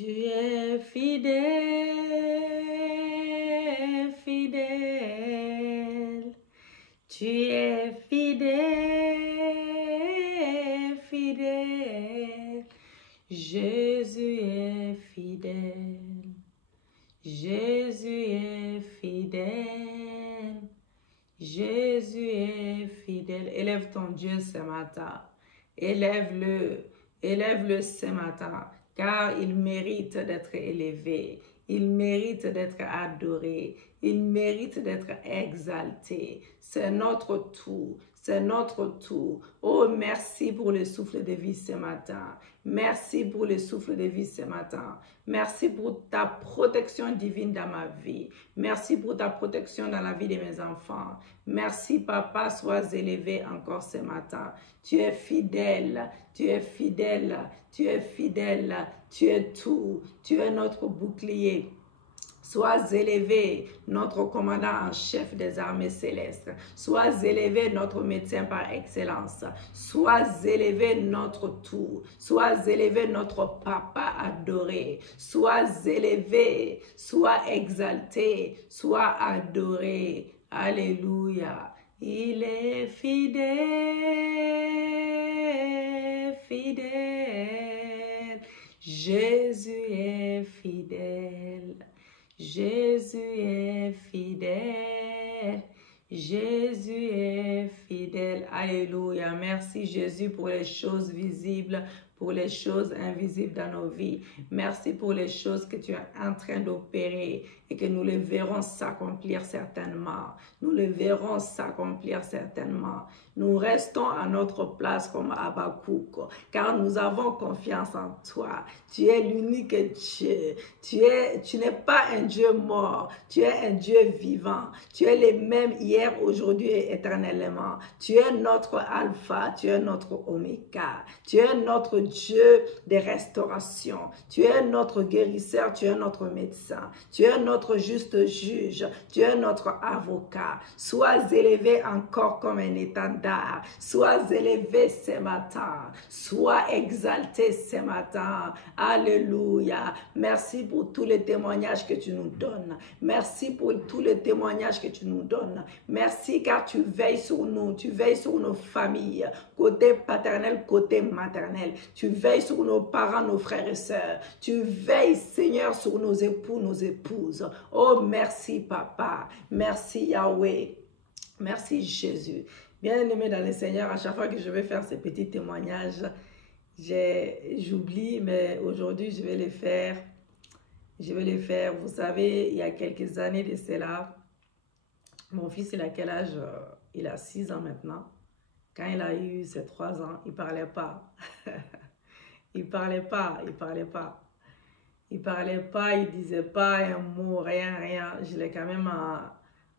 Tu es fidèle, fidèle. Tu es fidèle, fidèle. Jésus est fidèle. Jésus est fidèle. Jésus est fidèle. Élève ton Dieu ce matin. Élève-le. Élève-le ce matin, car il mérite d'être élevé. Il mérite d'être adoré. Il mérite d'être exalté. C'est notre tout. C'est notre tout. Oh, merci pour le souffle de vie ce matin. Merci pour le souffle de vie ce matin. Merci pour ta protection divine dans ma vie. Merci pour ta protection dans la vie de mes enfants. Merci, Papa, sois élevé encore ce matin. Tu es fidèle, tu es fidèle, tu es fidèle, tu es tout. Tu es notre bouclier. Sois élevé, notre commandant en chef des armées célestes. Sois élevé, notre médecin par excellence. Sois élevé, notre tout. Sois élevé, notre papa adoré. Sois élevé, sois exalté, sois adoré. Alléluia. Il est fidèle, fidèle. Jésus est fidèle. Jésus est fidèle. Jésus est fidèle. Alléluia. Merci Jésus pour les choses visibles, pour les choses invisibles dans nos vies. Merci pour les choses que tu es en train d'opérer et que nous les verrons s'accomplir certainement. Nous les verrons s'accomplir certainement. Nous restons à notre place comme Habakkuk, car nous avons confiance en toi. Tu es l'unique Dieu. Tu n'es pas un Dieu mort. Tu es un Dieu vivant. Tu es le même hier, aujourd'hui et éternellement. Tu es notre alpha. Tu es notre oméga. Tu es notre Dieu de restauration. Tu es notre guérisseur. Tu es notre médecin. Tu es notre juste juge. Tu es notre avocat. Sois élevé encore comme un étendard. Sois élevé ce matin. Sois exalté ce matin. Alléluia. Merci pour tous les témoignages que tu nous donnes. Merci pour tous les témoignages que tu nous donnes. Merci car tu veilles sur nous. Tu veilles sur nos familles, côté paternel, côté maternel. Tu veilles sur nos parents, nos frères et sœurs. Tu veilles, Seigneur, sur nos époux, nos épouses. Oh, merci, Papa. Merci, Yahweh. Merci, Jésus. Bien-aimé dans le Seigneur, à chaque fois que je vais faire ces petits témoignages, j'oublie, mais aujourd'hui, je vais les faire. Je vais les faire. Vous savez, il y a quelques années de cela, mon fils, il a quel âge? Il a 6 ans maintenant. Quand il a eu ses 3 ans, il ne parlait pas. Il ne parlait pas, il ne parlait pas. Il ne parlait pas, il ne disait pas un mot, rien, rien. Je l'ai quand même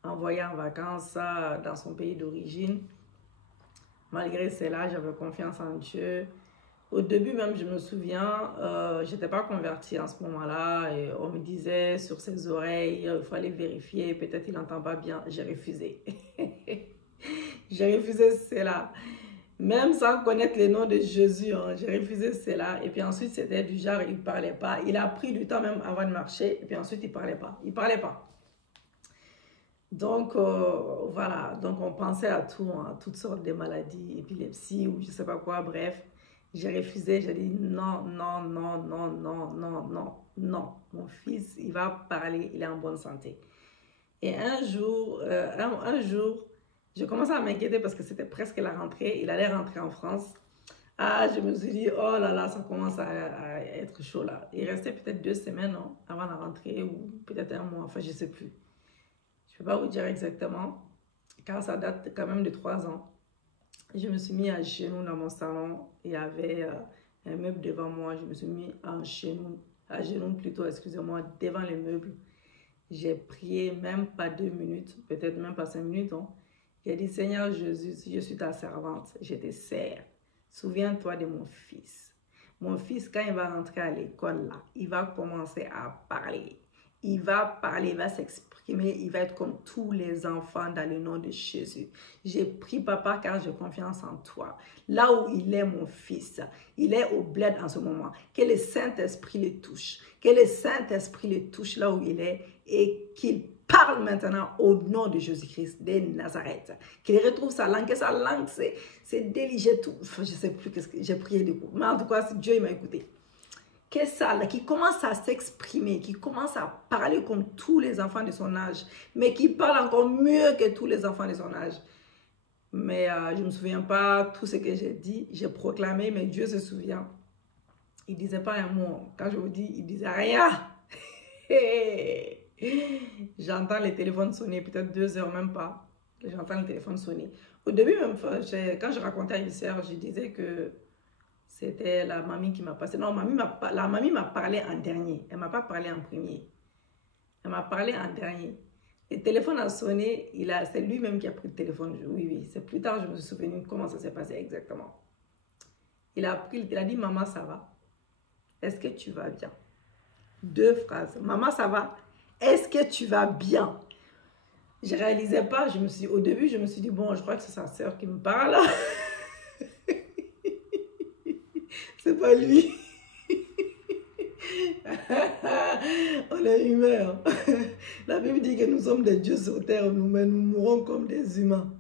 envoyé en vacances dans son pays d'origine. Malgré cela, j'avais confiance en Dieu. Au début même, je me souviens, je n'étais pas convertie en ce moment-là. Et on me disait sur ses oreilles, il fallait vérifier, peut-être il n'entend pas bien. J'ai refusé. J'ai refusé cela. Même sans connaître le nom de Jésus, hein, j'ai refusé cela. Et puis ensuite, c'était du genre, il ne parlait pas. Il a pris du temps même avant de marcher. Et puis ensuite, il ne parlait pas. Il ne parlait pas. Donc, voilà. Donc, on pensait à tout, hein, toutes sortes de maladies, épilepsie ou je ne sais pas quoi. Bref, j'ai refusé. J'ai dit non, non, non, non, non, non, non, non. Mon fils, il va parler. Il est en bonne santé. Et un jour, je commençais à m'inquiéter parce que c'était presque la rentrée. Il allait rentrer en France. Ah, je me suis dit, oh là là, ça commence à être chaud là. Il restait peut-être 2 semaines non, avant la rentrée ou peut-être 1 mois. Enfin, je ne sais plus. Je ne peux pas vous dire exactement, car ça date quand même de 3 ans. Je me suis mis à genoux dans mon salon. Il y avait un meuble devant moi. Je me suis mis à genoux plutôt, excusez-moi, devant le meuble. J'ai prié même pas 2 minutes, peut-être même pas 5 minutes. Hein. J'ai dit, Seigneur Jésus, je suis ta servante, je te sers. Souviens-toi de mon fils. Mon fils, quand il va rentrer à l'école, là, il va commencer à parler. il va parler, il va s'exprimer, il va être comme tous les enfants dans le nom de Jésus. J'ai pris, papa, car j'ai confiance en toi. Là où il est, mon fils, il est au bled en ce moment. Que le Saint-Esprit le touche. Que le Saint-Esprit le touche là où il est et qu'il parle maintenant au nom de Jésus-Christ de Nazareth. Qu'il retrouve sa langue, que sa langue, c'est délicat. Je ne sais plus ce que j'ai prié du coup. Mais en tout cas, Dieu m'a écouté. Que ça, là, qui commence à s'exprimer, qui commence à parler comme tous les enfants de son âge, mais qui parle encore mieux que tous les enfants de son âge. Mais je ne me souviens pas tout ce que j'ai dit, j'ai proclamé, mais Dieu se souvient. Il ne disait pas un mot. Quand je vous dis, il disait rien. J'entends les téléphones sonner, peut-être 2 heures, même pas. J'entends le téléphone sonner. Au début, même, quand je racontais à une sœur, je disais que c'était la mamie qui m'a passé. Non, la mamie m'a parlé en dernier. Elle ne m'a pas parlé en premier. Elle m'a parlé en dernier. Le téléphone a sonné. C'est lui-même qui a pris le téléphone. Oui, oui. C'est plus tard, je me suis souvenu comment ça s'est passé exactement. Il a dit, maman, ça va? Est-ce que tu vas bien? 2 phrases. Maman, ça va? Est-ce que tu vas bien? Je ne réalisais pas. Au début, je me suis dit, bon, je crois que c'est sa sœur qui me parle. C'est pas lui. On est humains. La Bible dit que nous sommes des dieux sur terre, mais nous mourrons comme des humains.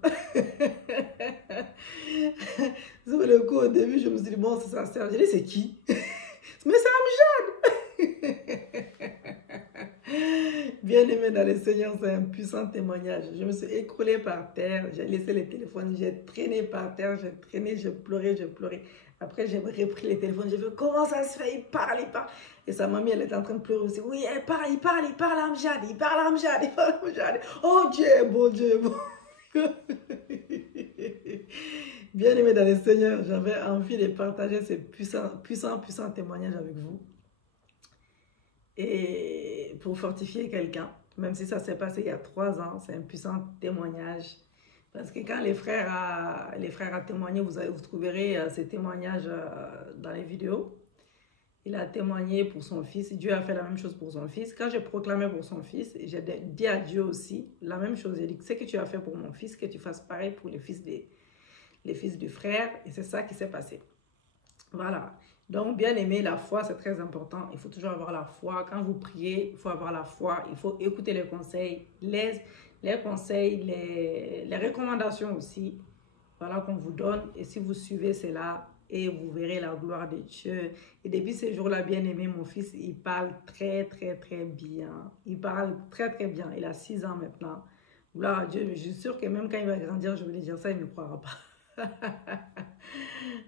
Sur le coup, au début, je me suis dit, bon, c'est sa sœur. J'ai dit, c'est qui? Mais c'est Amjad. Bien-aimé dans le Seigneur, c'est un puissant témoignage. Je me suis écroulée par terre, j'ai laissé le téléphone, j'ai traîné par terre, j'ai traîné, j'ai pleuré, j'ai pleuré. Après, j'ai repris le téléphone, j'ai fait, comment ça se fait? Il parle, il parle. Et sa mamie, elle était en train de pleurer aussi. Oui, il parle Amjad, il parle Amjad. Oh Dieu, bon Dieu, bon. Bien-aimé dans le Seigneur, j'avais envie de partager ce puissant témoignage avec vous. Et pour fortifier quelqu'un, même si ça s'est passé il y a 3 ans, c'est un puissant témoignage. Parce que quand les frères ont témoigné, vous trouverez ces témoignages dans les vidéos. Il a témoigné pour son fils. Dieu a fait la même chose pour son fils. Quand j'ai proclamé pour son fils, j'ai dit à Dieu aussi la même chose. J'ai dit, ce que tu as fait pour mon fils, que tu fasses pareil pour les fils du frère. Et c'est ça qui s'est passé. Voilà. Donc, bien aimé, la foi, c'est très important. Il faut toujours avoir la foi. Quand vous priez, il faut avoir la foi. Il faut écouter les conseils, les conseils, les recommandations aussi. Voilà qu'on vous donne. Et si vous suivez cela, et vous verrez la gloire de Dieu. Et depuis ces jours-là, bien aimé, mon fils, il parle très, très, très bien. Il parle très, très bien. Il a 6 ans maintenant. Gloire à Dieu. Je suis sûre que même quand il va grandir, je vais lui dire ça, il ne me croira pas.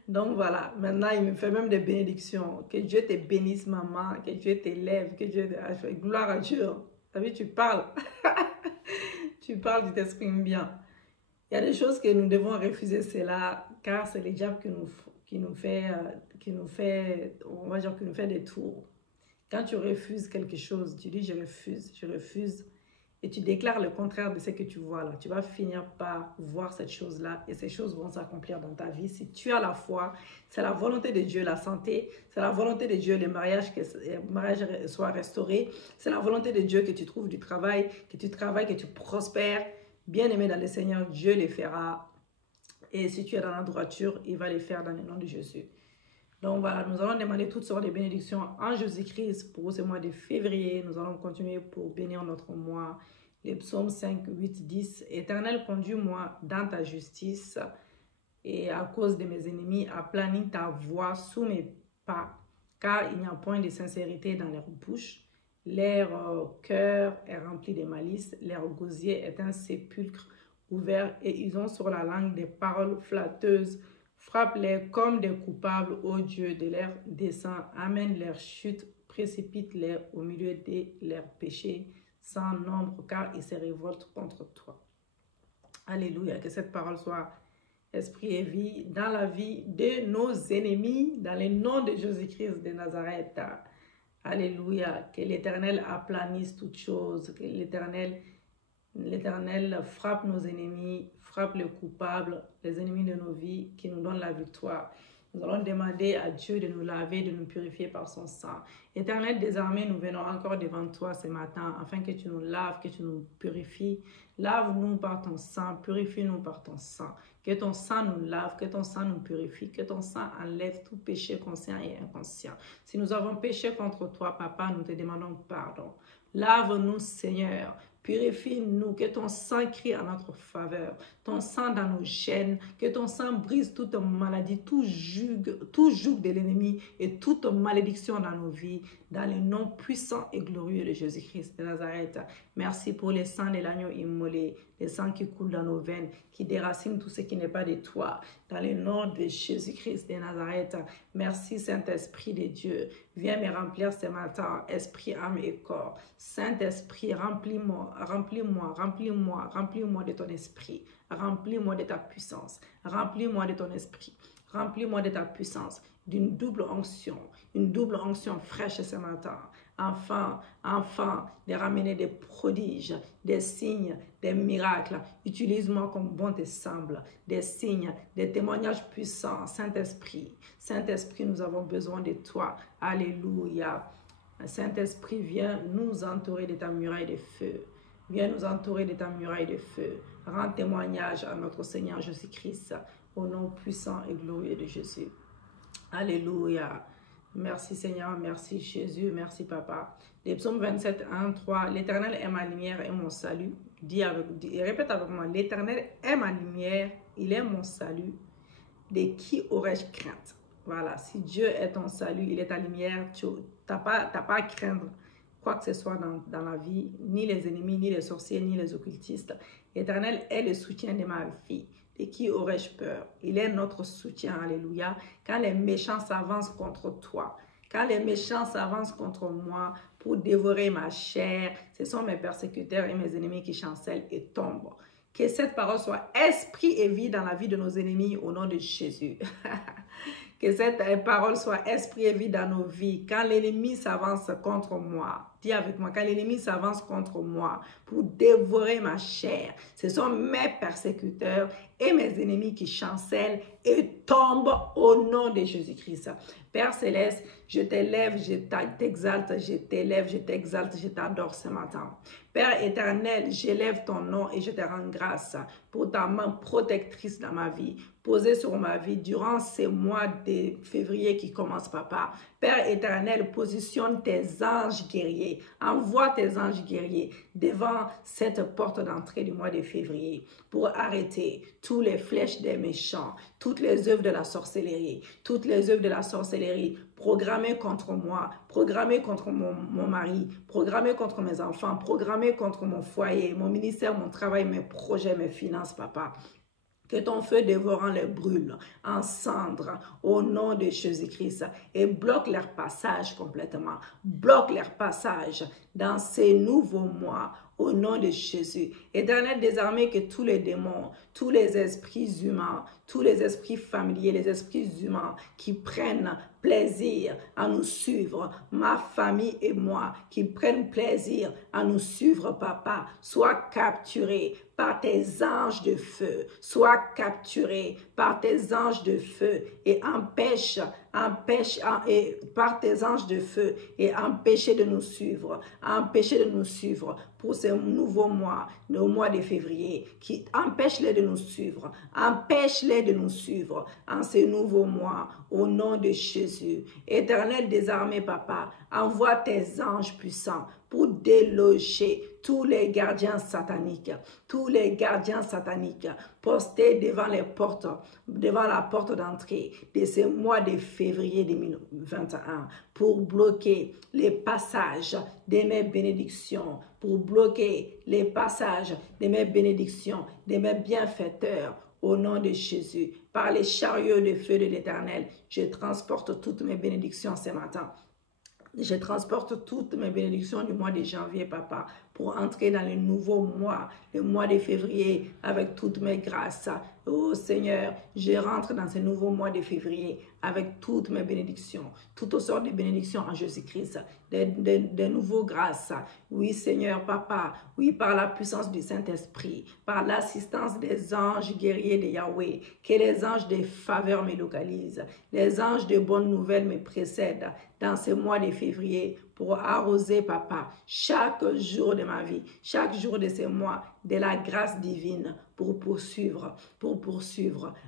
Donc voilà, maintenant il me fait même des bénédictions. Que Dieu te bénisse, maman, que Dieu t'élève, que Dieu te... Gloire à Dieu. Tu as vu, tu parles. Tu parles, tu t'exprimes bien. Il y a des choses que nous devons refuser, c'est là, car c'est le diable qui nous fait, on va dire, qui nous fait des tours. Quand tu refuses quelque chose, tu dis je refuse. Et tu déclares le contraire de ce que tu vois là. Tu vas finir par voir cette chose-là et ces choses vont s'accomplir dans ta vie. Si tu as la foi, c'est la volonté de Dieu, la santé, c'est la volonté de Dieu, le mariage soit restauré. C'est la volonté de Dieu que tu trouves du travail, que tu travailles, que tu prospères. Bien-aimé dans le Seigneur, Dieu les fera. Et si tu es dans la droiture, il va les faire dans le nom de Jésus. Donc voilà, nous allons demander toutes sortes de bénédictions en Jésus-Christ pour ce mois de février. Nous allons continuer pour bénir notre mois. Les psaumes 5, 8, 10. Éternel, conduis-moi dans ta justice et à cause de mes ennemis, aplanis ta voie sous mes pas, car il n'y a point de sincérité dans leur bouche. Leur cœur est rempli de malice, leur gosier est un sépulcre ouvert et ils ont sur la langue des paroles flatteuses. Frappe-les comme des coupables, ô Dieu, de leurs desseins. Amène leur chute, précipite-les au milieu de leurs péchés sans nombre, car ils se révoltent contre toi. Alléluia, que cette parole soit esprit et vie dans la vie de nos ennemis, dans le nom de Jésus-Christ de Nazareth. Alléluia, que l'Éternel aplanisse toutes choses, que l'Éternel frappe nos ennemis, frappe les coupables, les ennemis de nos vies, qui nous donne la victoire. Nous allons demander à Dieu de nous laver, de nous purifier par son sang. Éternel, désormais, nous venons encore devant toi ce matin afin que tu nous laves, que tu nous purifies. Lave-nous par ton sang, purifie-nous par ton sang. Que ton sang nous lave, que ton sang nous purifie, que ton sang enlève tout péché conscient et inconscient. Si nous avons péché contre toi, Papa, nous te demandons pardon. Lave-nous, Seigneur. Purifie-nous, que ton sang crie en notre faveur, ton sang dans nos gènes, que ton sang brise toute maladie, tout joug de l'ennemi et toute malédiction dans nos vies, dans le nom puissant et glorieux de Jésus-Christ de Nazareth. Merci pour le sang de l'agneau immolé, le sang qui coule dans nos veines, qui déracine tout ce qui n'est pas de toi, dans le nom de Jésus-Christ de Nazareth. Merci Saint-Esprit de Dieu, viens me remplir ce matin, esprit, âme et corps. Saint-Esprit, remplis-moi, remplis-moi, remplis-moi, remplis-moi de ton esprit, remplis-moi de ta puissance, remplis-moi de ton esprit, remplis-moi de ta puissance, d'une double onction fraîche ce matin. Enfin, de ramener des prodiges, des signes, des miracles. Utilise-moi comme bon te semble, des signes, des témoignages puissants. Saint-Esprit, Saint-Esprit, nous avons besoin de toi. Alléluia. Saint-Esprit, viens nous entourer de ta muraille de feu. Viens nous entourer de ta muraille de feu. Rends témoignage à notre Seigneur Jésus-Christ, au nom puissant et glorieux de Jésus. Alléluia. Merci Seigneur, merci Jésus, merci Papa. Les psaumes 27, 1, 3. L'Éternel est ma lumière et mon salut. Répète avec moi. L'Éternel est ma lumière, il est mon salut. De qui aurais-je crainte? Voilà, si Dieu est ton salut, il est ta lumière, tu n'as pas à craindre quoi que ce soit dans la vie, ni les ennemis, ni les sorciers, ni les occultistes. L'Éternel est le soutien de ma vie. De qui aurais-je peur? Il est notre soutien, alléluia. Quand les méchants s'avancent contre toi, quand les méchants s'avancent contre moi pour dévorer ma chair, ce sont mes persécuteurs et mes ennemis qui chancellent et tombent. Que cette parole soit esprit et vie dans la vie de nos ennemis au nom de Jésus. Que cette parole soit esprit et vie dans nos vies. Quand l'ennemi s'avance contre moi, dis avec moi, quand l'ennemi s'avance contre moi pour dévorer ma chair, ce sont mes persécuteurs et mes ennemis qui chancellent et tombent au nom de Jésus-Christ. Père Céleste, je t'élève, je t'exalte, je t'élève, je t'exalte, je t'adore ce matin. Père éternel, j'élève ton nom et je te rends grâce pour ta main protectrice dans ma vie, posée sur ma vie durant ces mois de février qui commencent, Papa. Père éternel, positionne tes anges guerriers, envoie tes anges guerriers devant cette porte d'entrée du mois de février pour arrêter toutes les flèches des méchants, toutes les œuvres de la sorcellerie, toutes les œuvres de la sorcellerie programmées contre moi, programmées contre mon mari, programmées contre mes enfants, programmées contre mon foyer, mon ministère, mon travail, mes projets, mes finances, Papa. Que ton feu dévorant les brûle en cendres au nom de Jésus-Christ et bloque leur passage complètement. Bloque leur passage dans ces nouveaux mois au nom de Jésus. Éternel, désormais que tous les démons, tous les esprits humains, tous les esprits familiers, les esprits humains qui prennent plaisir à nous suivre, ma famille et moi, qui prennent plaisir à nous suivre, Papa, soient capturés par tes anges de feu, soient capturés par tes anges de feu et empêche par tes anges de feu et empêchez de nous suivre, pour ce nouveau mois, le mois de février, qui empêche-les de nous suivre, en ce nouveau mois, au nom de Jésus. Éternel des armées, Papa, envoie tes anges puissants pour déloger tous les gardiens sataniques postés devant la porte d'entrée de ce mois de février 2021 pour bloquer les passages de mes bénédictions, de mes bienfaiteurs. Au nom de Jésus, par les chariots de feu de l'Éternel, je transporte toutes mes bénédictions ce matin. Je transporte toutes mes bénédictions du mois de janvier, Papa, pour entrer dans le nouveau mois, le mois de février, avec toutes mes grâces. Oh Seigneur, je rentre dans ce nouveau mois de février avec toutes mes bénédictions, toutes sortes de bénédictions en Jésus-Christ, de nouveaux grâces. Oui Seigneur, Papa, oui par la puissance du Saint-Esprit, par l'assistance des anges guerriers de Yahweh, que les anges de faveur me localisent, les anges de bonnes nouvelles me précèdent dans ce mois de février pour arroser, Papa, chaque jour de ma vie, chaque jour de ce mois, de la grâce divine pour poursuivre,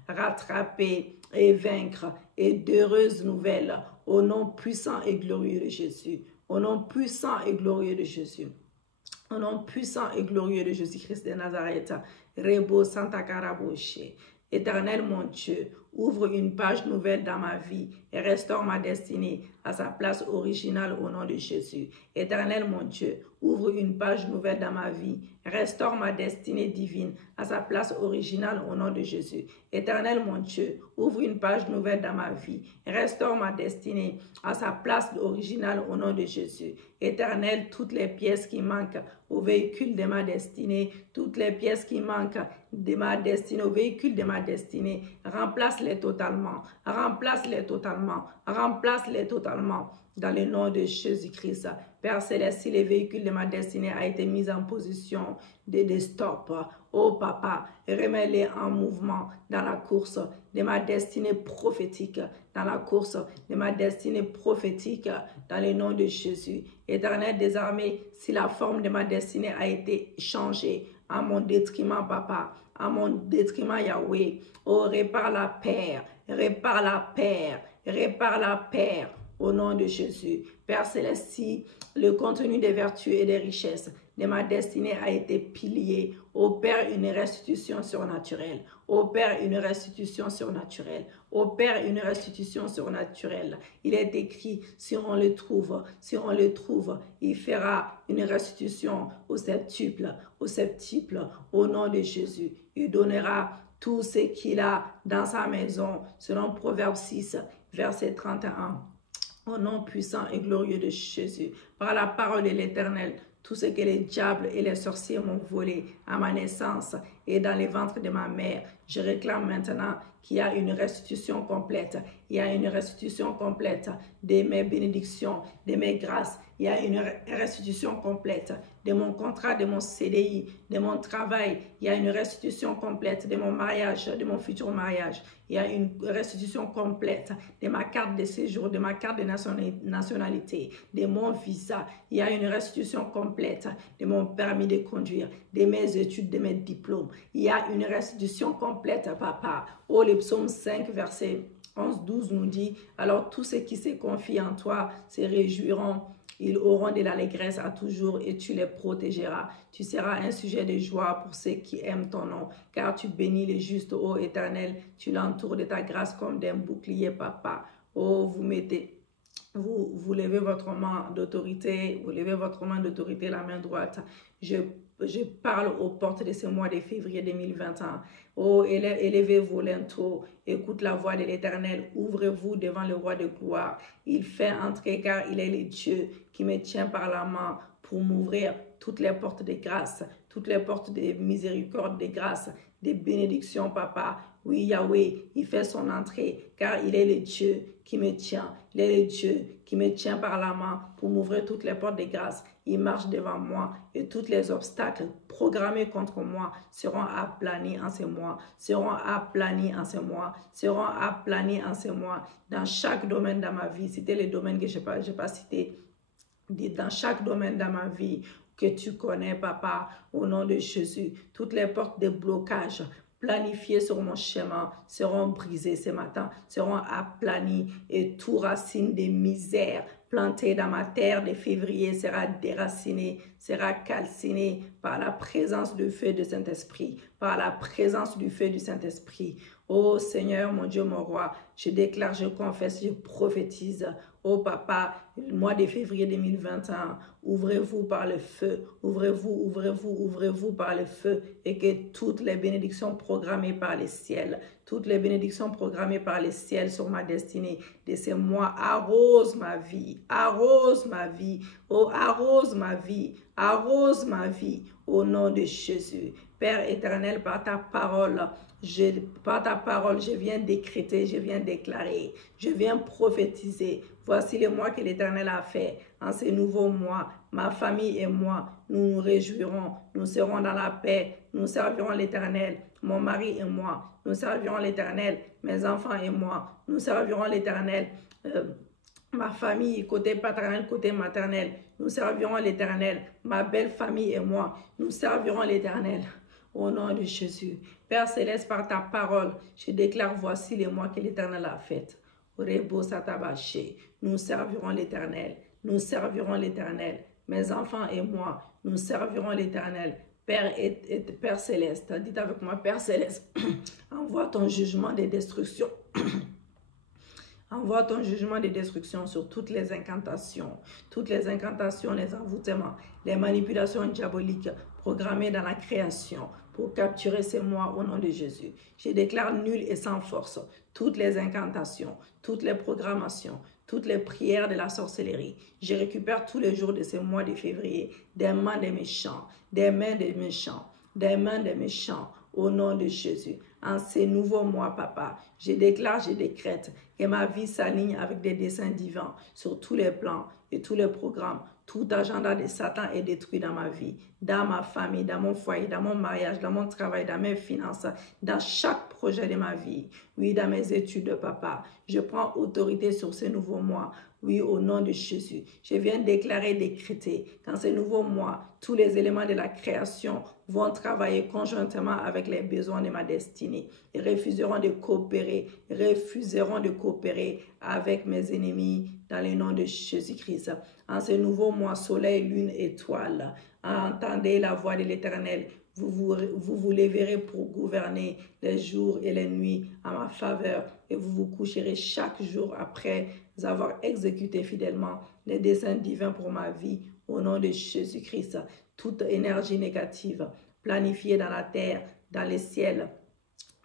rattraper et vaincre, et d'heureuses nouvelles au nom puissant et glorieux de Jésus, au nom puissant et glorieux de Jésus. Au nom puissant et glorieux de Jésus-Christ de Nazareth, Rebo Santa Caraboche. Éternel mon Dieu, ouvre une page nouvelle dans ma vie et restaure ma destinée à sa place originale au nom de Jésus. Éternel mon Dieu, ouvre une page nouvelle dans ma vie, restaure ma destinée divine à sa place originale au nom de Jésus. Éternel mon Dieu, ouvre une page nouvelle dans ma vie, restaure ma destinée à sa place originale au nom de Jésus. Éternel, toutes les pièces qui manquent au véhicule de ma destinée, toutes les pièces qui manquent de ma destinée, au véhicule de ma destinée, remplace-les totalement, remplace-les totalement, remplace-les totalement. Dans le nom de Jésus-Christ, Père Céleste, si le véhicule de ma destinée a été mis en position de stop, oh Papa, remets-les en mouvement dans la course de ma destinée prophétique, dans la course de ma destinée prophétique, dans le nom de Jésus. Éternel des armées, si la forme de ma destinée a été changée à mon détriment, Papa, à mon détriment, Yahweh, oh, répare la paix, répare la paix, répare la paix. Au nom de Jésus, Père Céleste, si le contenu des vertus et des richesses de ma destinée a été pillé, opère une restitution surnaturelle, opère une restitution surnaturelle, opère une restitution surnaturelle. Il est écrit, si on le trouve, il fera une restitution au septuple, au nom de Jésus. Il donnera tout ce qu'il a dans sa maison, selon Proverbe 6, verset 31. Au nom puissant et glorieux de Jésus, par la parole de l'Éternel, tout ce que les diables et les sorciers m'ont volé à ma naissance et dans les ventres de ma mère, je réclame maintenant qu'il y a une restitution complète. Il y a une restitution complète de mes bénédictions, de mes grâces. Il y a une restitution complète de mon contrat, de mon CDI, de mon travail. Il y a une restitution complète de mon mariage, de mon futur mariage. Il y a une restitution complète de ma carte de séjour, de ma carte de nationalité, de mon visa. Il y a une restitution complète de mon permis de conduire, de mes études, de mes diplômes. Il y a une restitution complète, Papa. Oh, le psaume 5, verset 11-12 nous dit, alors tous ceux qui se confient en toi se réjouiront. Ils auront de l'allégresse à toujours et tu les protégeras. Tu seras un sujet de joie pour ceux qui aiment ton nom, car tu bénis les justes, ô Éternel. Tu l'entoures de ta grâce comme d'un bouclier, Papa. Oh, vous levez votre main d'autorité, la main droite. Je parle aux portes de ce mois de février 2021. Oh, élevez vos linteaux, écoute la voix de l'Éternel, ouvrez-vous devant le roi de gloire. Il fait entrer car il est le Dieu qui me tient par la main pour m'ouvrir toutes les portes de grâce, toutes les portes de miséricorde, de grâce, de bénédiction, Papa. Oui, Yahweh, il fait son entrée car il est le Dieu qui me tient. Il est le Dieu qui me tient par la main pour m'ouvrir toutes les portes de grâce. Il marche devant moi et tous les obstacles programmés contre moi seront aplanis en ce mois, seront aplanis en ce mois, seront aplanis en ce mois. Dans chaque domaine de ma vie, c'était les domaines que je n'ai pas cités, dans chaque domaine de ma vie que tu connais, Papa, au nom de Jésus, toutes les portes de blocage planifiées sur mon chemin seront brisées ce matin, seront aplanies et tout racine de misère planté dans ma terre de février sera déraciné, sera calciné par la présence du feu du Saint-Esprit, par la présence du feu du Saint-Esprit. Ô Seigneur, mon Dieu, mon roi, Je déclare, je confesse, je prophétise. Oh papa, le mois de février 2021, ouvrez-vous par le feu, ouvrez-vous par le feu et que toutes les bénédictions programmées par les ciels, toutes les bénédictions programmées par les ciels sur ma destinée de ces mois arrose ma vie, oh arrose ma vie au nom de Jésus. Père éternel, par ta parole, je viens décréter, je viens déclarer, je viens prophétiser. Voici le mois que l'Éternel a fait. En ces nouveaux mois, ma famille et moi, nous nous réjouirons, nous serons dans la paix, nous servirons l'Éternel. Mon mari et moi, nous servirons l'Éternel. Mes enfants et moi, nous servirons l'Éternel. Ma famille, côté paternel, côté maternel, nous servirons l'Éternel. Ma belle famille et moi, nous servirons l'Éternel. Au nom de Jésus. Père Céleste, par ta parole, je déclare, voici les mois que l'Éternel a fait. Nous servirons l'Éternel. Nous servirons l'Éternel. Mes enfants et moi, nous servirons l'Éternel. Père Céleste, dites avec moi, Père Céleste, envoie ton jugement de destruction. Envoie ton jugement de destruction sur toutes les incantations, les envoûtements, les manipulations diaboliques programmées dans la création pour capturer ces mois au nom de Jésus. Je déclare nul et sans force toutes les incantations, toutes les programmations, toutes les prières de la sorcellerie. Je récupère tous les jours de ces mois de février des mains des méchants, des mains des méchants, des mains des méchants au nom de Jésus. En ces nouveaux mois, papa, je déclare, je décrète que ma vie s'aligne avec des desseins divins sur tous les plans et tous les programmes. Tout agenda de Satan est détruit dans ma vie, dans ma famille, dans mon foyer, dans mon mariage, dans mon travail, dans mes finances, dans chaque projet de ma vie. Oui, dans mes études, papa. Je prends autorité sur ces nouveaux mois. Oui, au nom de Jésus. Je viens déclarer, décréter qu'en ces nouveaux mois, tous les éléments de la création vont travailler conjointement avec les besoins de ma destinée et refuseront de coopérer avec mes ennemis dans le nom de Jésus-Christ. En ce nouveau mois, soleil, lune, étoile, entendez la voix de l'Éternel. Vous lèverez pour gouverner les jours et les nuits à ma faveur et vous vous coucherez chaque jour après avoir exécuté fidèlement les desseins divins pour ma vie au nom de Jésus-Christ. Toute énergie négative planifiée dans la terre, dans les ciels,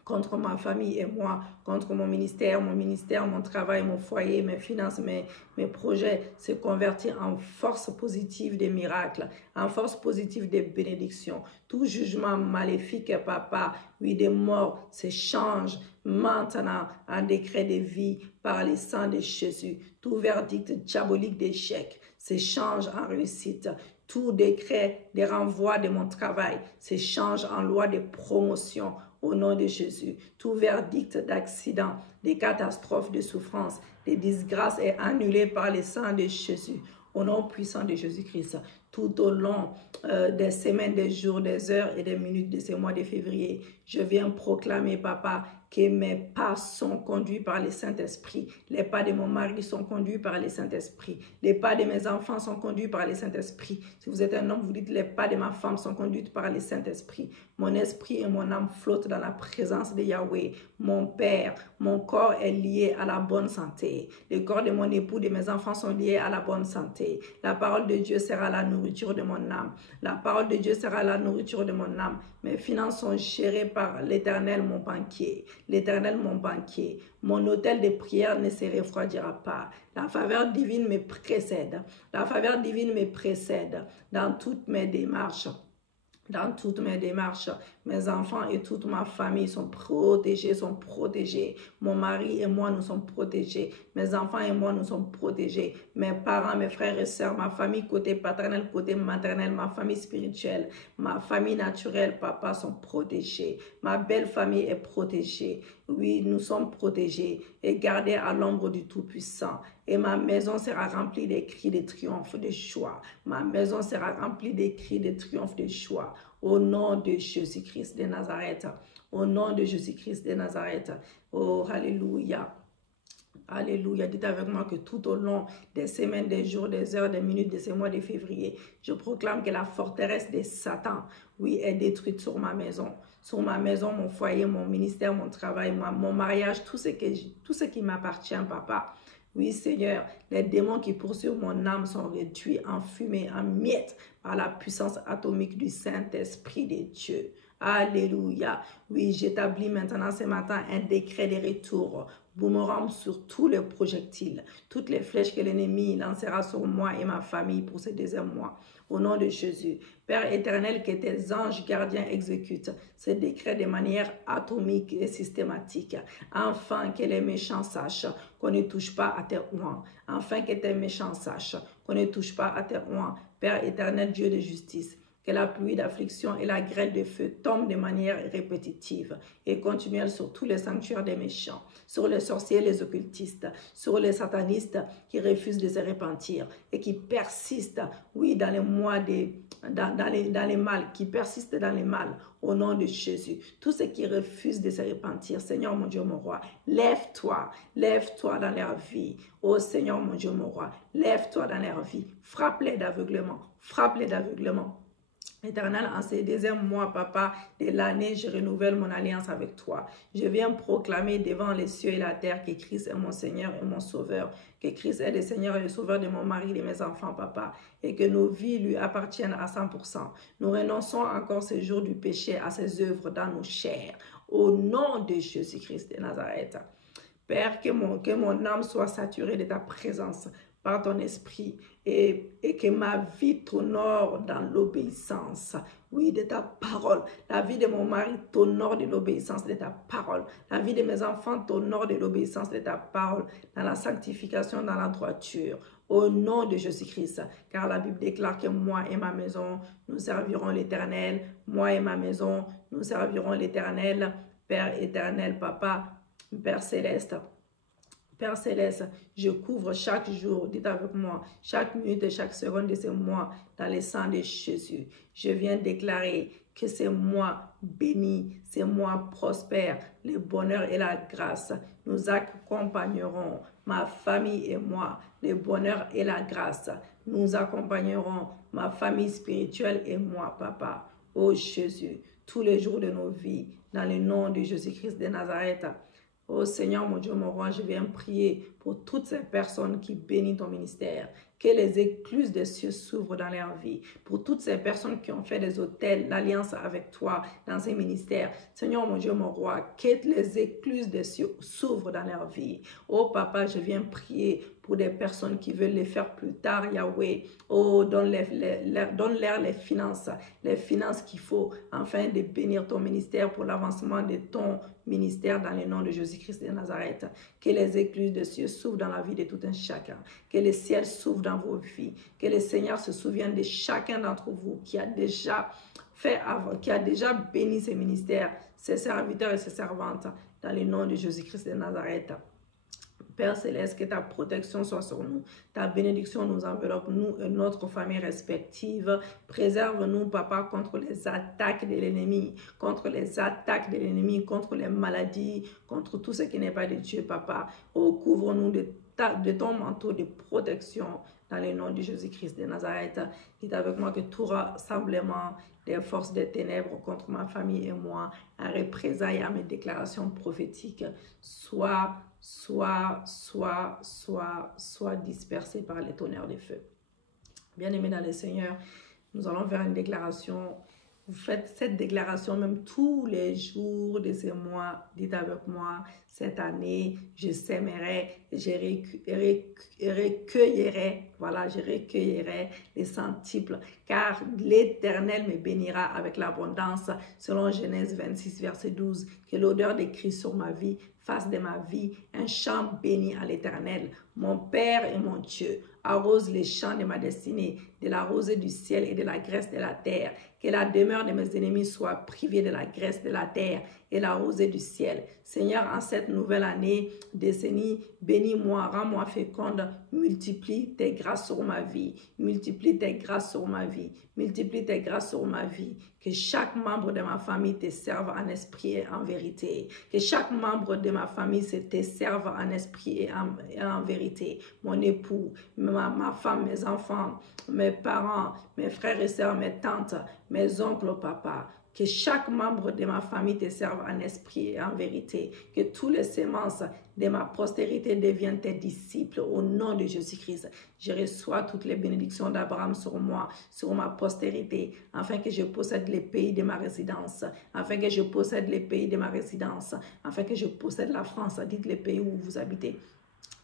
contre ma famille et moi, contre mon ministère, mon travail, mon foyer, mes finances, mes projets, se convertir en force positive des miracles, en force positive des bénédictions. Tout jugement maléfique, papa, oui, des morts, se change maintenant en décret de vie par le sang de Jésus. Tout verdict diabolique d'échec se change en réussite. Tout décret de renvoi de mon travail se change en loi de promotion. Au nom de Jésus, tout verdict d'accident, de catastrophes, de souffrances, de disgrâces est annulé par le sang de Jésus. Au nom puissant de Jésus-Christ, tout au long des semaines, des jours, des heures et des minutes de ce mois de février, je viens proclamer, papa, que mes pas sont conduits par le Saint-Esprit. Les pas de mon mari sont conduits par le Saint-Esprit. Les pas de mes enfants sont conduits par le Saint-Esprit. Si vous êtes un homme, vous dites les pas de ma femme sont conduits par le Saint-Esprit. Mon esprit et mon âme flottent dans la présence de Yahweh. Mon Père, mon corps est lié à la bonne santé. Le corps de mon époux, de mes enfants sont liés à la bonne santé. La parole de Dieu sera la nourriture de mon âme. La parole de Dieu sera la nourriture de mon âme. Mes finances sont gérées par l'Éternel, mon banquier. L'Éternel, mon banquier. Mon autel de prière ne se refroidira pas. La faveur divine me précède. La faveur divine me précède dans toutes mes démarches. Dans toutes mes démarches, mes enfants et toute ma famille sont protégés. Mon mari et moi, nous sommes protégés. Mes enfants et moi, nous sommes protégés. Mes parents, mes frères et sœurs, ma famille côté paternel, côté maternel, ma famille spirituelle, ma famille naturelle, papa, sont protégés. Ma belle famille est protégée. Oui, nous sommes protégés et gardés à l'ombre du Tout-Puissant. Et ma maison sera remplie des cris de triomphe, de joie. Ma maison sera remplie des cris de triomphe, de joie. Au nom de Jésus-Christ de Nazareth. Au nom de Jésus-Christ de Nazareth. Oh, alléluia. Alléluia. Dites avec moi que tout au long des semaines, des jours, des heures, des minutes de ce mois de février, je proclame que la forteresse de Satan, oui, est détruite sur ma maison. Sur ma maison, mon foyer, mon ministère, mon travail, mon mariage, tout ce qui m'appartient, papa. Oui, Seigneur, les démons qui poursuivent mon âme sont réduits en fumée, en miettes par la puissance atomique du Saint-Esprit de Dieu. Alléluia. Oui, j'établis maintenant ce matin un décret de retour. Boomerang sur tous les projectiles, toutes les flèches que l'ennemi lancera sur moi et ma famille pour ce deuxième mois. Au nom de Jésus, Père éternel, que tes anges gardiens exécutent ce décret de manière atomique et systématique, afin que les méchants sachent qu'on ne touche pas à tes oins, afin que tes méchants sachent qu'on ne touche pas à tes oins. Père éternel, Dieu de justice, que la pluie d'affliction et la grêle de feu tombent de manière répétitive et continuelle sur tous les sanctuaires des méchants, sur les sorciers, les occultistes, sur les satanistes qui refusent de se repentir et qui persistent, oui, dans les mois dans les mal, qui persistent dans les mal, au nom de Jésus. Tous ceux qui refusent de se repentir, Seigneur mon Dieu, mon roi, lève-toi dans leur vie. Oh Seigneur mon Dieu, mon roi, lève-toi dans leur vie. Frappe-les d'aveuglement, frappe-les d'aveuglement. Éternel, en ces deuxièmes mois, papa, de l'année, je renouvelle mon alliance avec toi. Je viens proclamer devant les cieux et la terre que Christ est mon Seigneur et mon Sauveur, que Christ est le Seigneur et le Sauveur de mon mari et de mes enfants, papa, et que nos vies lui appartiennent à 100%. Nous renonçons encore ce jour du péché à ses œuvres dans nos chairs, au nom de Jésus-Christ de Nazareth. Père, que mon âme soit saturée de ta présence par ton esprit et que ma vie t'honore dans l'obéissance, oui, de ta parole. La vie de mon mari t'honore de l'obéissance de ta parole. La vie de mes enfants t'honore de l'obéissance de ta parole, dans la sanctification, dans la droiture, au nom de Jésus-Christ. Car la Bible déclare que moi et ma maison, nous servirons l'Éternel. Moi et ma maison, nous servirons l'Éternel. Père éternel, Papa, Père céleste, Père céleste, je couvre chaque jour, dites avec moi, chaque minute et chaque seconde de ce mois dans le sang de Jésus. Je viens déclarer que c'est moi béni, c'est moi prospère, le bonheur et la grâce nous accompagneront, ma famille et moi, le bonheur et la grâce nous accompagneront, ma famille spirituelle et moi, papa. Oh Jésus, tous les jours de nos vies, dans le nom de Jésus-Christ de Nazareth. Oh Seigneur, mon Dieu, mon roi, je viens prier pour toutes ces personnes qui bénissent ton ministère. Que les écluses des cieux s'ouvrent dans leur vie. Pour toutes ces personnes qui ont fait des hôtels, l'alliance avec toi dans ces ministères. Seigneur, mon Dieu, mon roi, que les écluses des cieux s'ouvrent dans leur vie. Oh Papa, je viens prier pour des personnes qui veulent les faire plus tard, Yahweh. Oh, donne-leur les finances qu'il faut, afin de bénir ton ministère pour l'avancement de ton ministère dans le nom de Jésus-Christ de Nazareth. Que les écluses des cieux s'ouvrent dans la vie de tout un chacun. Que le ciel s'ouvre dans vos vies. Que le Seigneur se souvienne de chacun d'entre vous qui a déjà béni ses ministères, ses serviteurs et ses servantes, dans le nom de Jésus-Christ de Nazareth. Père céleste, que ta protection soit sur nous, ta bénédiction nous enveloppe, nous et notre famille respective. Préserve-nous, Papa, contre les attaques de l'ennemi, contre les maladies, contre tout ce qui n'est pas de Dieu, Papa. Oh, couvre-nous de ton manteau de protection dans le nom de Jésus-Christ de Nazareth. Dites avec moi que tout rassemblement des forces des ténèbres contre ma famille et moi, à représailles à mes déclarations prophétiques, soit dispersé par les tonnerres de feu. Bien-aimés dans le Seigneur, nous allons faire une déclaration. Vous faites cette déclaration même tous les jours de ce mois. Dites avec moi, cette année, je sèmerai, je recueillerai les centuples, car l'Éternel me bénira avec l'abondance, selon Genèse 26, verset 12. Que l'odeur de Christ sur ma vie fasse de ma vie un champ béni à l'Éternel. Mon Père et mon Dieu, arrose les champs de ma destinée, de la rosée du ciel et de la graisse de la terre. Que la demeure de mes ennemis soit privée de la graisse de la terre et la rosée du ciel. Seigneur, en cette nouvelle année, décennie, bénis-moi, rends-moi féconde, multiplie tes grâces sur ma vie, multiplie tes grâces sur ma vie, multiplie tes grâces sur ma vie. Que chaque membre de ma famille te serve en esprit et en vérité. Que chaque membre de ma famille te servent en esprit et en vérité. Mon époux, ma femme, mes enfants, mes parents, mes frères et sœurs, mes tantes, mes oncles, papa. Que chaque membre de ma famille te serve en esprit et en vérité. Que tous les semences de ma postérité deviennent tes disciples au nom de Jésus-Christ. Je reçois toutes les bénédictions d'Abraham sur moi, sur ma postérité, afin que je possède les pays de ma résidence, afin que je possède les pays de ma résidence, afin que je possède la France. Dites les pays où vous habitez.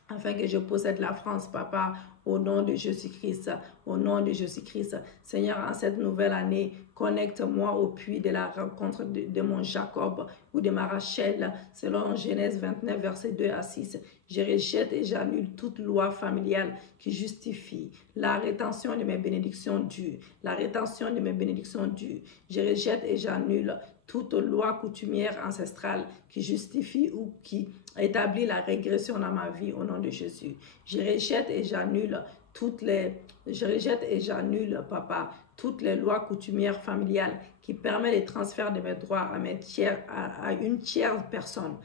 Afin que je possède la France, papa, au nom de Jésus-Christ, au nom de Jésus-Christ. Seigneur, en cette nouvelle année, connecte-moi au puits de la rencontre de mon Jacob ou de ma Rachel, selon Genèse 29, verset 2 à 6. Je rejette et j'annule toute loi familiale qui justifie la rétention de mes bénédictions dues, la rétention de mes bénédictions dues. Je rejette et j'annule toute loi coutumière ancestrale qui justifie ou qui établit la régression dans ma vie au nom de Jésus. Je rejette et j'annule papa, toutes les lois coutumières familiales qui permettent les transferts de mes droits à une tierce personne,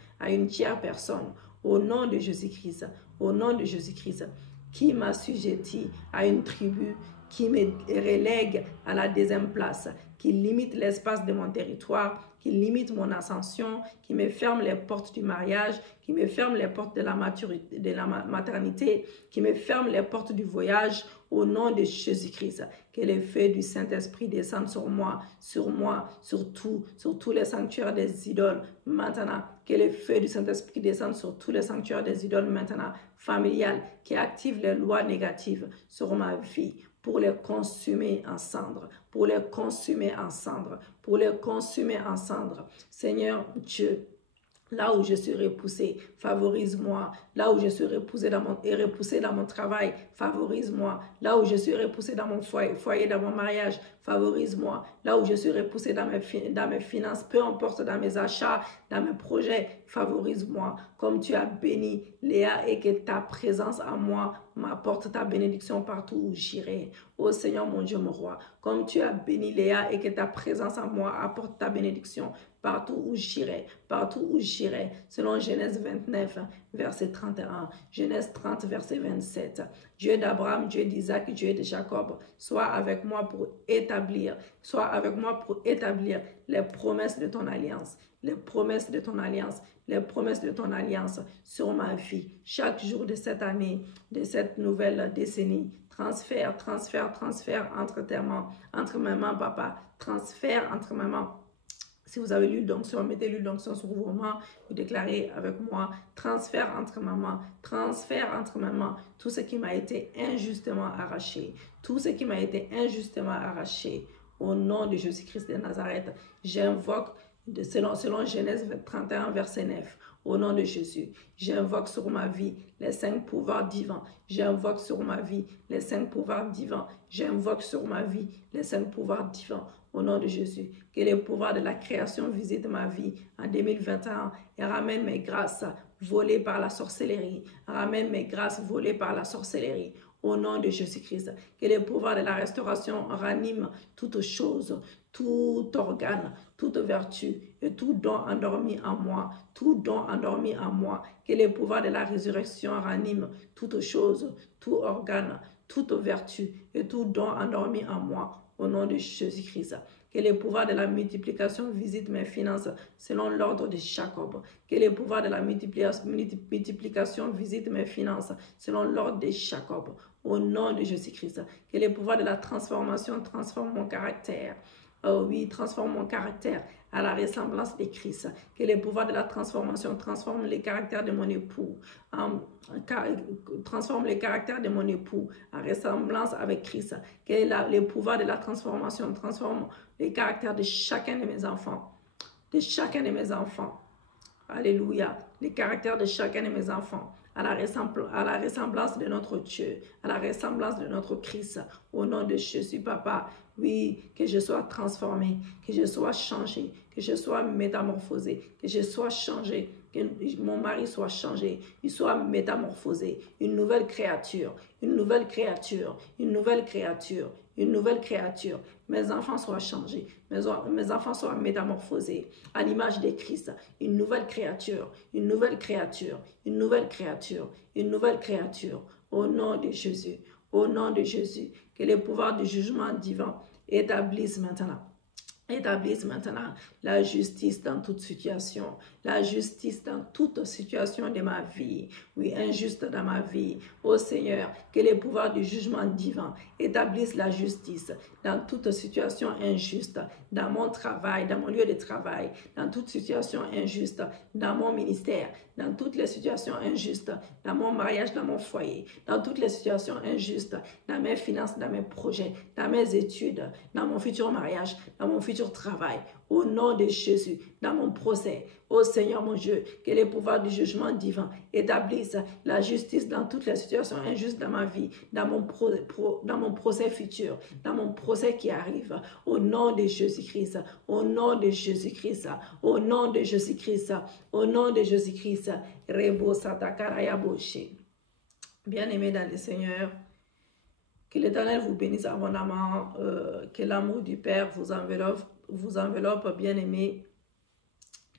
au nom de Jésus-Christ, au nom de Jésus-Christ, qui m'assujettit à une tribu, qui me relègue à la deuxième place, qui limite l'espace de mon territoire, qui limite mon ascension, qui me ferme les portes du mariage, qui me ferme les portes de la maternité, qui me ferme les portes du voyage, au nom de Jésus-Christ. Que le feu du Saint-Esprit descende sur moi, sur tous les sanctuaires des idoles maintenant. Que le feu du Saint-Esprit descende sur tous les sanctuaires des idoles maintenant, familiales, qui activent les lois négatives sur ma vie, pour les consumer en cendres, pour les consumer en cendres, pour les consumer en cendres. Seigneur Dieu, là où je suis repoussé, favorise-moi. Là où je suis repoussé dans mon travail, favorise-moi. Là où je suis repoussé dans mon foyer, dans mon mariage, favorise-moi. Là où je suis repoussé dans mes finances, peu importe dans mes achats, dans mes projets, favorise-moi. Comme tu as béni Léa et que ta présence en moi m'apporte ta bénédiction partout où j'irai. Ô Seigneur mon Dieu, mon roi, comme tu as béni Léa et que ta présence en moi apporte ta bénédiction partout où j'irai, selon Genèse 29, verset 31, Genèse 30, verset 27. Dieu d'Abraham, Dieu d'Isaac, Dieu de Jacob, sois avec moi pour établir les promesses de ton alliance, les promesses de ton alliance sur ma vie. Chaque jour de cette année, de cette nouvelle décennie, transfert entre mes mains, papa, transfert entre mes mains. Si vous avez l'huile d'onction, mettez l'huile d'onction sur vos mains, vous déclarez avec moi, transfert entre mes mains, tout ce qui m'a été injustement arraché, au nom de Jésus-Christ de Nazareth, j'invoque, selon Genèse 31, verset 9, au nom de Jésus, j'invoque sur ma vie les 5 pouvoirs divins. J'invoque sur ma vie les 5 pouvoirs divins. Au nom de Jésus, que le pouvoir de la création visite ma vie en 2021 et ramène mes grâces volées par la sorcellerie. Au nom de Jésus-Christ, que le pouvoir de la restauration ranime toute chose, tout organe, toute vertu et tout don endormi en moi. Que le pouvoir de la résurrection ranime toute chose, tout organe, toute vertu et tout don endormi en moi. Au nom de Jésus-Christ, que le pouvoir de la multiplication visite mes finances selon l'ordre de Jacob. Que le pouvoir de la multiplication visite mes finances selon l'ordre de Jacob. Au nom de Jésus-Christ, que le pouvoir de la transformation transforme mon caractère. Oh oui, transforme mon caractère à la ressemblance de Christ. Que le pouvoir de la transformation transforme les caractères de mon époux. Transforme les caractères de mon époux en ressemblance avec Christ. Que le pouvoir de la transformation transforme les caractères de chacun de mes enfants. Alléluia. Les caractères de chacun de mes enfants. À la ressemblance de notre Dieu, à la ressemblance de notre Christ, au nom de Jésus, papa. Oui, que je sois transformé, que je sois changé, que je sois métamorphosé, que je sois changé que mon mari soit changé, il soit métamorphosé, une nouvelle créature, une nouvelle créature, une nouvelle créature, une nouvelle créature. Mes enfants soient changés, mes enfants soient métamorphosés à l'image de Christ, une nouvelle créature, une nouvelle créature, une nouvelle créature, une nouvelle créature, au nom de Jésus, au nom de Jésus, que les pouvoirs du jugement divin établissent maintenant la justice dans toute situation, la justice dans toute situation de ma vie, oui, injuste dans ma vie. Ô Seigneur, que les pouvoirs du jugement divin établissent la justice dans toute situation injuste, dans mon travail, dans mon lieu de travail, dans toute situation injuste, dans mon ministère, dans toutes les situations injustes, dans mon mariage, dans mon foyer, dans toutes les situations injustes, dans mes finances, dans mes projets, dans mes études, dans mon futur mariage, dans mon futur travail, au nom de Jésus, dans mon procès. Ô Seigneur mon Dieu, que les pouvoirs du jugement divin établissent la justice dans toutes les situations injustes dans ma vie, dans mon procès futur, dans mon procès qui arrive, au nom de Jésus-Christ, au nom de Jésus-Christ, au nom de Jésus-Christ, au nom de Jésus-Christ. Rebo Satakaraya Boshe. Bien-aimés dans le Seigneur, que l'Éternel vous bénisse abondamment, que l'amour du Père vous enveloppe, bien-aimés,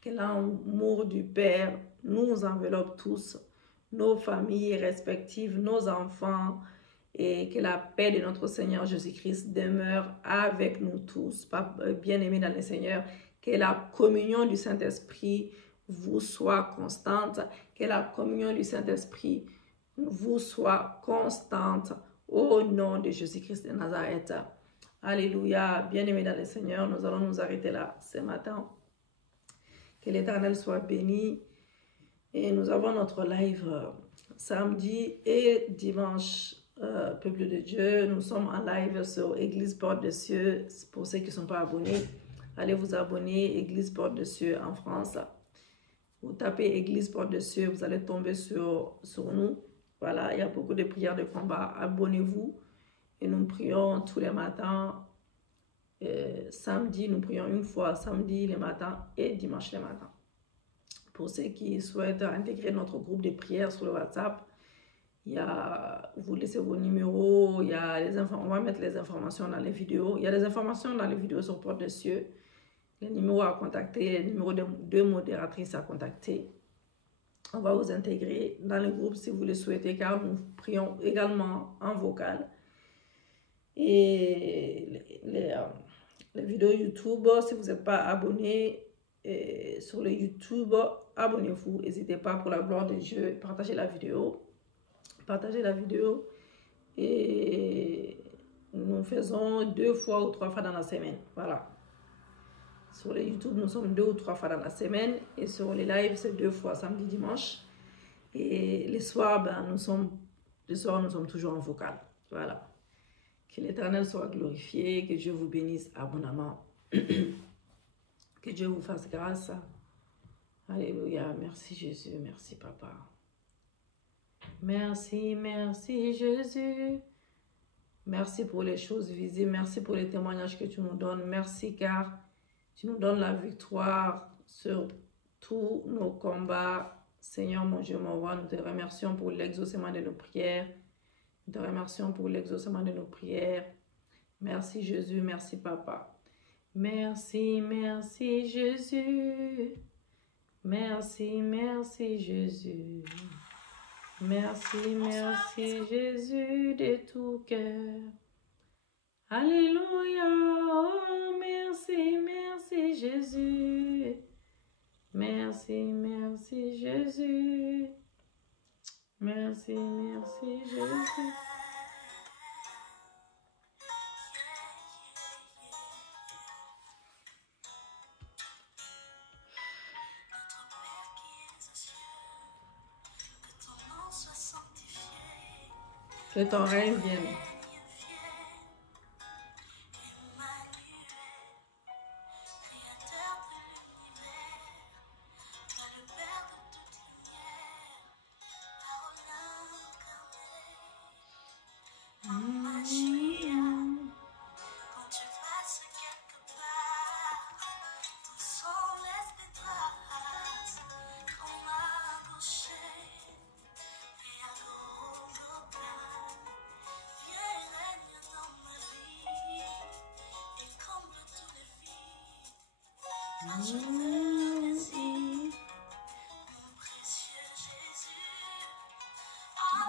que l'amour du Père nous enveloppe tous, nos familles respectives, nos enfants, et que la paix de notre Seigneur Jésus-Christ demeure avec nous tous, bien-aimés dans le Seigneur, que la communion du Saint-Esprit vous soit constante, que la communion du Saint-Esprit vous soit constante, au nom de Jésus-Christ de Nazareth. Alléluia. Bien-aimés dans le Seigneur, nous allons nous arrêter là ce matin. Que l'Éternel soit béni. Et nous avons notre live samedi et dimanche, peuple de Dieu. Nous sommes en live sur Église Porte des Cieux. Pour ceux qui ne sont pas abonnés, allez vous abonner, Église Porte des Cieux en France. Vous tapez Église Porte des Cieux, vous allez tomber sur nous. Voilà, il y a beaucoup de prières de combat. Abonnez-vous et nous prions tous les matins. Samedi, nous prions une fois, samedi les matins et dimanche les matins. Pour ceux qui souhaitent intégrer notre groupe de prières sur le WhatsApp, vous laissez vos numéros, on va mettre les informations dans les vidéos. Il y a des informations dans les vidéos sur Porte des Cieux. Les numéros à contacter, les numéros de deux modératrices à contacter. On va vous intégrer dans le groupe si vous le souhaitez, car nous prions également en vocal. Et les vidéos YouTube, si vous n'êtes pas abonné sur le YouTube, abonnez-vous. N'hésitez pas, pour la gloire de Dieu, partagez la vidéo. Partagez la vidéo. Et nous faisons 2 fois ou 3 fois dans la semaine. Voilà. Sur les YouTube, nous sommes 2 ou 3 fois dans la semaine. Et sur les lives, c'est 2 fois, samedi, dimanche. Et les soirs, nous sommes toujours en vocal. Voilà. Que l'Éternel soit glorifié. Que Dieu vous bénisse abondamment. Que Dieu vous fasse grâce. Alléluia. Merci Jésus. Merci Papa. Merci, merci Jésus. Merci pour les choses visibles. Merci pour les témoignages que tu nous donnes. Merci car tu nous donnes la victoire sur tous nos combats. Seigneur mon Dieu, mon roi, nous te remercions pour l'exaucement de nos prières. Nous te remercions pour l'exaucement de nos prières. Merci Jésus, merci Papa. Merci, merci Jésus. Merci, merci Jésus. Merci, merci Jésus de tout cœur. Alléluia. Oh, merci, merci Jésus. Merci, merci Jésus. Merci, merci Jésus. Que ton règne vienne.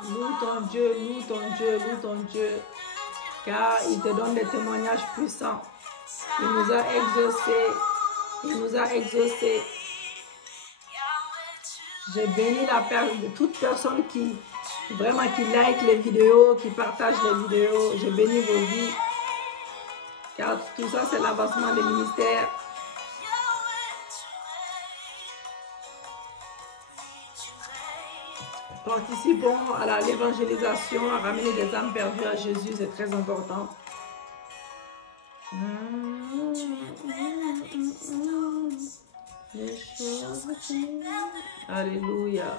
Loue ton Dieu, loue ton Dieu, loue ton Dieu. Car il te donne des témoignages puissants. Il nous a exaucés. Il nous a exaucés. Je bénis toute personne qui like les vidéos, qui partage les vidéos. Je bénis vos vies. Car tout ça, c'est l'avancement des ministères. Participons à l'évangélisation, à ramener des âmes perdues à Jésus, c'est très important. Alléluia.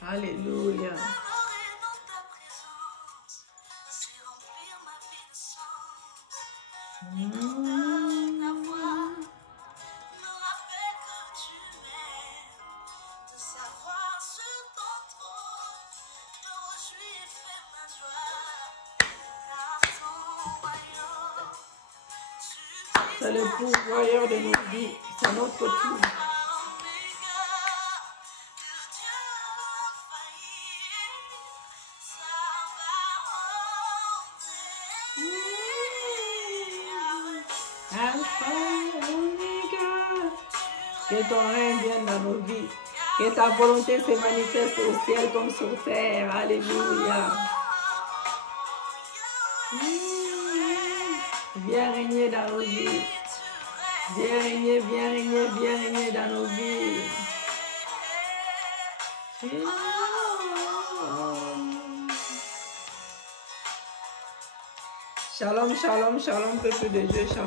Alléluia. C'est le pourvoyeur de nos vies, c'est notre tour. Alpha et Omega. Que ton règne vienne dans nos vies. Que ta volonté se manifeste au ciel comme sur terre. Alléluia. Viens régner dans nos vies. Viens régner, viens régner, viens régner dans nos vies. Shalom, shalom, shalom, peuple de Dieu. Shalom.